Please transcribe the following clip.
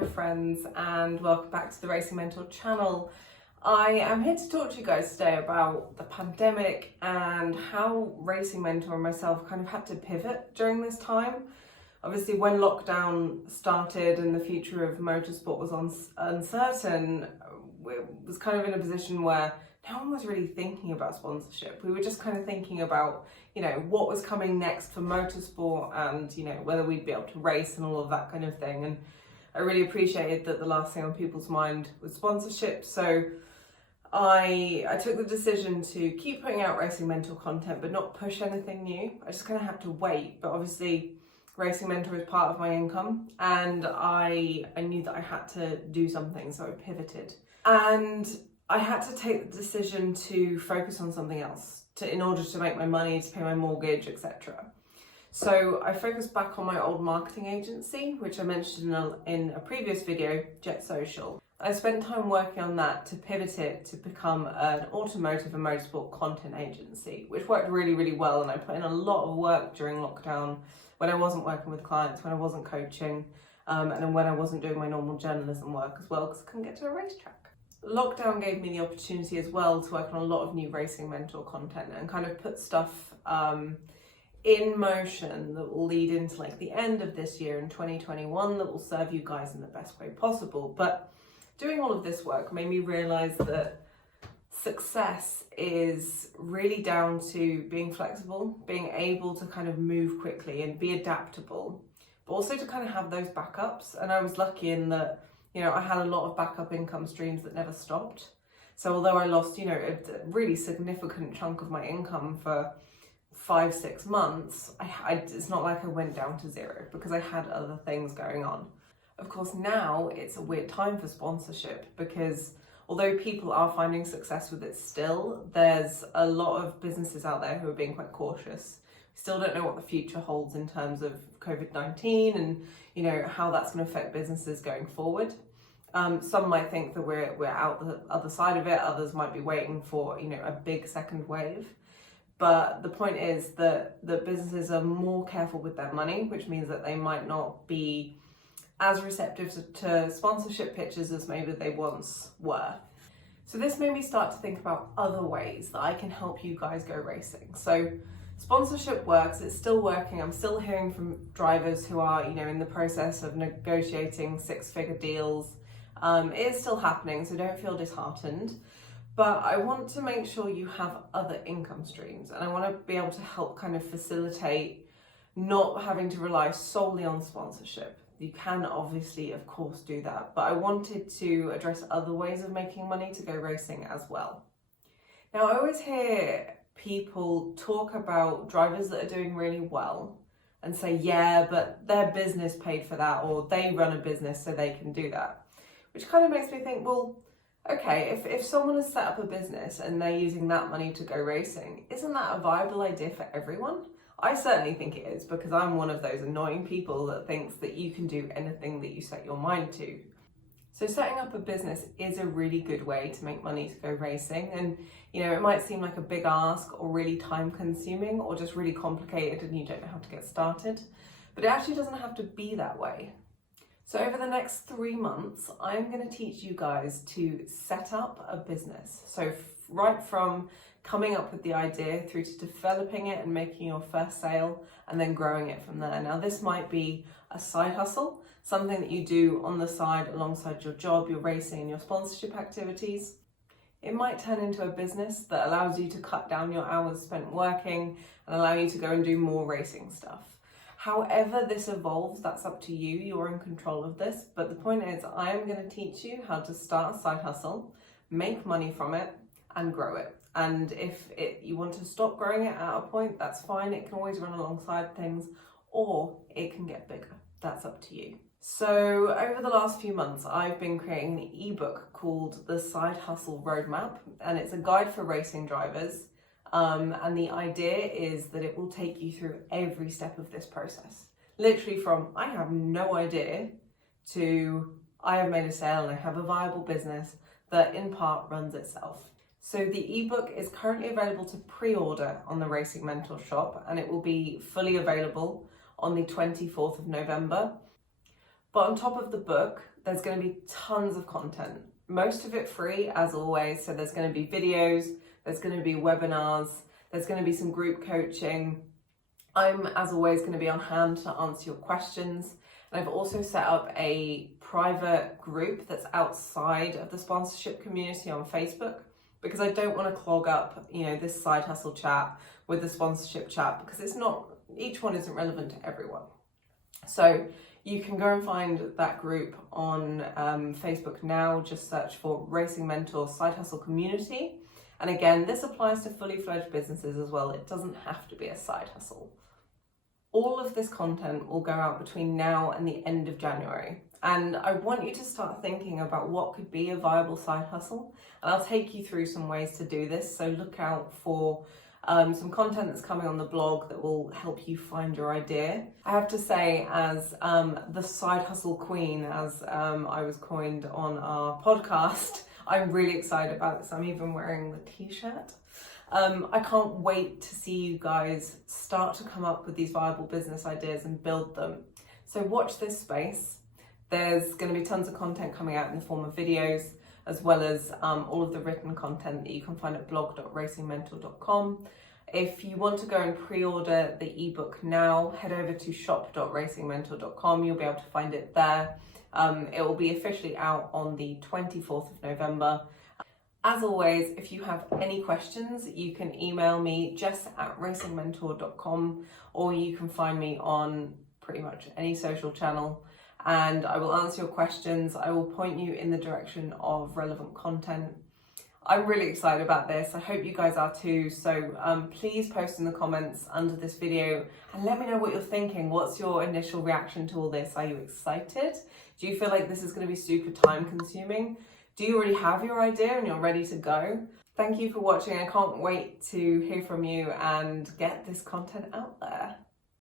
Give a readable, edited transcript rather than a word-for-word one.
my friends, and welcome back to the Racing Mentor channel. I am here to talk to you guys today about the pandemic and how Racing Mentor and myself kind of had to pivot during this time. Obviously, when lockdown started and the future of motorsport was uncertain, we was kind of in a position where no one was really thinking about sponsorship. We were just kind of thinking about, what was coming next for motorsport and, whether we'd be able to race and all of that kind of thing. And I really appreciated that the last thing on people's mind was sponsorship. So I took the decision to keep putting out Racing Mentor content, but not push anything new. I just kind of had to wait. But obviously, Racing Mentor is part of my income, and I knew that I had to do something, so I pivoted. And I had to take the decision to focus on something else in order to make my money, to pay my mortgage, etc. So I focused back on my old marketing agency, which I mentioned in a previous video, Jet Social. I spent time working on that to pivot it to become an automotive and motorsport content agency, which worked really, really well. And I put in a lot of work during lockdown when I wasn't working with clients, when I wasn't coaching, and then when I wasn't doing my normal journalism work as well, because I couldn't get to a racetrack. Lockdown gave me the opportunity as well to work on a lot of new Racing Mentor content and kind of put stuff in motion that will lead into like the end of this year in 2021 that will serve you guys in the best way possible. But doing all of this work made me realize that success is really down to being flexible, being able to kind of move quickly and be adaptable, but also to kind of have those backups. And I was lucky in that I had a lot of backup income streams that never stopped. So although I lost, a really significant chunk of my income for 5-6 months, it's not like I went down to zero because I had other things going on. Of course, now it's a weird time for sponsorship because although people are finding success with it still, there's a lot of businesses out there who are being quite cautious. We still don't know what the future holds in terms of COVID-19 and how that's going to affect businesses going forward. Some might think that we're out the other side of it. Others might be waiting for a big second wave. But the point is that businesses are more careful with their money, which means that they might not be as receptive to sponsorship pitches as maybe they once were. So this made me start to think about other ways that I can help you guys go racing. So sponsorship works, it's still working. I'm still hearing from drivers who are, in the process of negotiating 6-figure deals. It is still happening, so don't feel disheartened. But I want to make sure you have other income streams, and I want to be able to help kind of facilitate not having to rely solely on sponsorship. You can obviously, of course, do that, but I wanted to address other ways of making money to go racing as well. Now, I always hear people talk about drivers that are doing really well and say, yeah, but their business paid for that, or they run a business so they can do that, which kind of makes me think, well, okay, if someone has set up a business and they're using that money to go racing, isn't that a viable idea for everyone? I certainly think it is, because I'm one of those annoying people that thinks that you can do anything that you set your mind to. So setting up a business is a really good way to make money to go racing. And, it might seem like a big ask or really time consuming or just really complicated and you don't know how to get started, but it actually doesn't have to be that way. So over the next 3 months, I'm going to teach you guys to set up a business. So right from coming up with the idea through to developing it and making your first sale and then growing it from there. Now, this might be a side hustle, something that you do on the side alongside your job, your racing and your sponsorship activities. It might turn into a business that allows you to cut down your hours spent working and allow you to go and do more racing stuff. However this evolves, that's up to you. You're in control of this. But the point is, I am going to teach you how to start a side hustle, make money from it, and grow it. And if you want to stop growing it at a point, that's fine. It can always run alongside things, or it can get bigger. That's up to you. So over the last few months, I've been creating an ebook called The Side Hustle Roadmap, and it's a guide for racing drivers. And the idea is that it will take you through every step of this process. Literally from I have no idea to I have made a sale and I have a viable business that in part runs itself. So the ebook is currently available to pre-order on the Racing Mentor shop, and it will be fully available on the 24th of November. But on top of the book, there's going to be tons of content, most of it free as always. So there's going to be videos, there's going to be webinars, there's going to be some group coaching. I'm, as always, going to be on hand to answer your questions. And I've also set up a private group that's outside of the sponsorship community on Facebook, because I don't want to clog up, this side hustle chat with the sponsorship chat, because each one isn't relevant to everyone. So you can go and find that group on Facebook now. Just search for Racing Mentor Side Hustle Community. And again, this applies to fully fledged businesses as well. It doesn't have to be a side hustle. All of this content will go out between now and the end of January. And I want you to start thinking about what could be a viable side hustle. And I'll take you through some ways to do this. So look out for some content that's coming on the blog that will help you find your idea. I have to say, as the side hustle queen, as I was coined on our podcast, I'm really excited about this. I'm even wearing the t-shirt. I can't wait to see you guys start to come up with these viable business ideas and build them. So watch this space. There's going to be tons of content coming out in the form of videos, as well as all of the written content that you can find at blog.racingmentor.com. If you want to go and pre-order the ebook now, head over to shop.racingmentor.com. You'll be able to find it there. It will be officially out on the 24th of November. As always, if you have any questions, you can email me, jess@racingmentor.com, or you can find me on pretty much any social channel, and I will answer your questions. I will point you in the direction of relevant content. I'm really excited about this. I hope you guys are too. So please post in the comments under this video and let me know what you're thinking. What's your initial reaction to all this? Are you excited? Do you feel like this is going to be super time consuming? Do you already have your idea and you're ready to go? Thank you for watching. I can't wait to hear from you and get this content out there.